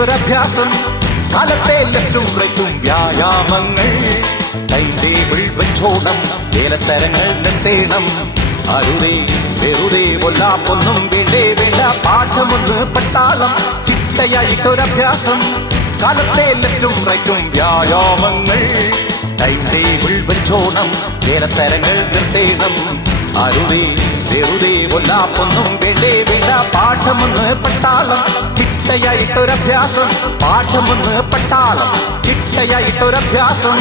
ചിട്ടയായിട്ടൊരഭ്യാസം കാലത്തെ ലെഫ്റ്റും റൈറ്റും വ്യായാമങ്ങൾ ടൈം ടേബിൾ വെച്ചോണം വേലത്തരങ്ങൾ നിർത്തേണം അരുതേ വെറുതെ പൊല്ലാപ്പൊന്നും വേണ്ടേ വേണ്ട പാഠമൊന്ന് പട്ടാളം ചിട്ടയായിട്ടൊരഭ്യാസം കാലത്തെ ലെഫ്റ്റും റൈറ്റും വ്യായാമങ്ങൾ ടൈം ടേബിൾ വെച്ചോണം വേലത്തരങ്ങൾ നിർത്തേണം അരുതേ വെറുതെ പൊല്ലാപ്പൊന്നും വേണ്ടേ വേണ്ട പാഠമൊന്ന് പട്ടാളം ചിട്ടയായിട്ടൊരഭ്യാസം പാഠമൊന്ന് പട്ടാളം ചിട്ടയായിട്ടൊരഭ്യാസം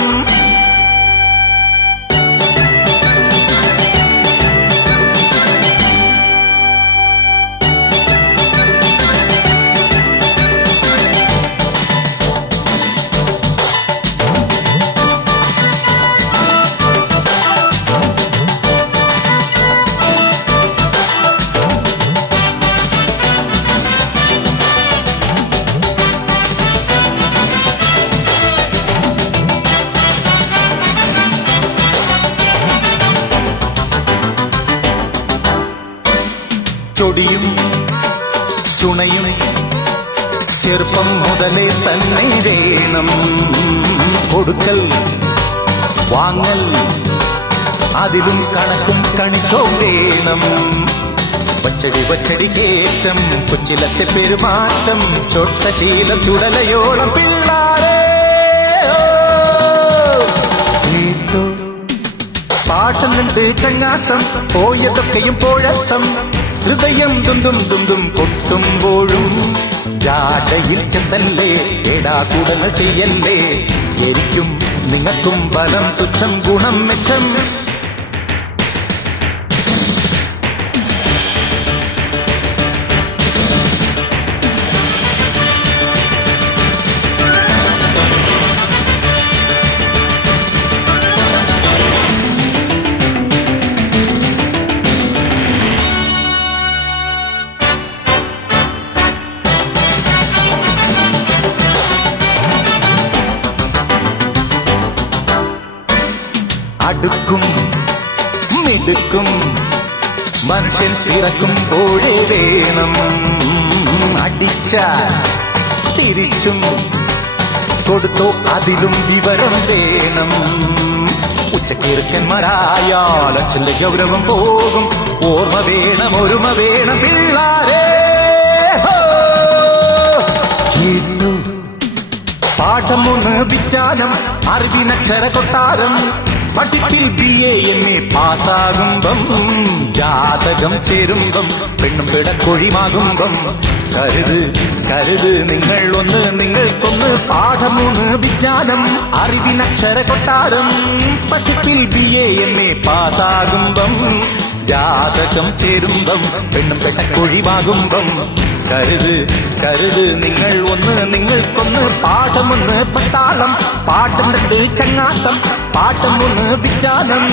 ചൊടിയും ചുണയും ചെറുപ്പം മുതലേ തന്നെ വേണം കൊടുക്കൽ വാങ്ങൽ അതിലും കണക്കും കണിച്ചോ വേണം വച്ചടി കേറ്റം കൊച്ചിലത്തെ പെരുമാറ്റം ചൊട്ട ശീലം ചുടലയോളം പിള്ളാരേ പാഠം കണ്ട് ചങ്ങാത്തം പോയതൊക്കെയും പോഴത്തം ഹൃദയം ദുന്തും ദുന്തും കൊട്ടുമ്പോഴും ജാടയിൽ ചെന്നല്ലേ ഏടാകൂടങ്ങൾ ചെയ്യല്ലേ എനിക്കും നിങ്ങൾക്കും ബലം തുച്ഛം ഗുണം മെച്ചം അടുക്കും മിടുക്കും മനുഷ്യൻ പിറക്കുമ്പോഴേ വേണം അടിച്ച തിരിച്ചും കൊടുത്തോ അതിലും വിവരം വേണം ഉച്ചക്കിറുക്കന്മാരായാൽ അച്ഛന്റെ ഗൗരവം പോകും ഓർമ്മ വേണം ഒരുമ വേണം പിള്ളാരേ പാഠമൊന്ന് വിജ്ഞാനം അറിവിനക്ഷര കൊട്ടാരം പഠിപ്പിൽ BA MA പാസ്സാകുമ്പം ജാതകം ചേരുമ്പം പെണ്ണും പിടക്കൊഴിമാകുമ്പം കരുത് നിങ്ങൾക്കൊന്ന് പാഠമൂന്ന് വിജ്ഞാനം അറിവിനക്ഷര കൊട്ടാരം പഠിപ്പിൽ BA MA പാസ്സാകുമ്പം ജാതകം ചേരുമ്പം പെണ്ണും പിടക്കൊഴിമാകുമ്പം കരുത് നിങ്ങൾക്കൊന്ന് പാഠമൊന്ന് പട്ടാളം പാഠം രണ്ട് ചങ്ങാത്തം പാഠമൊന്ന് വിജ്ഞാനം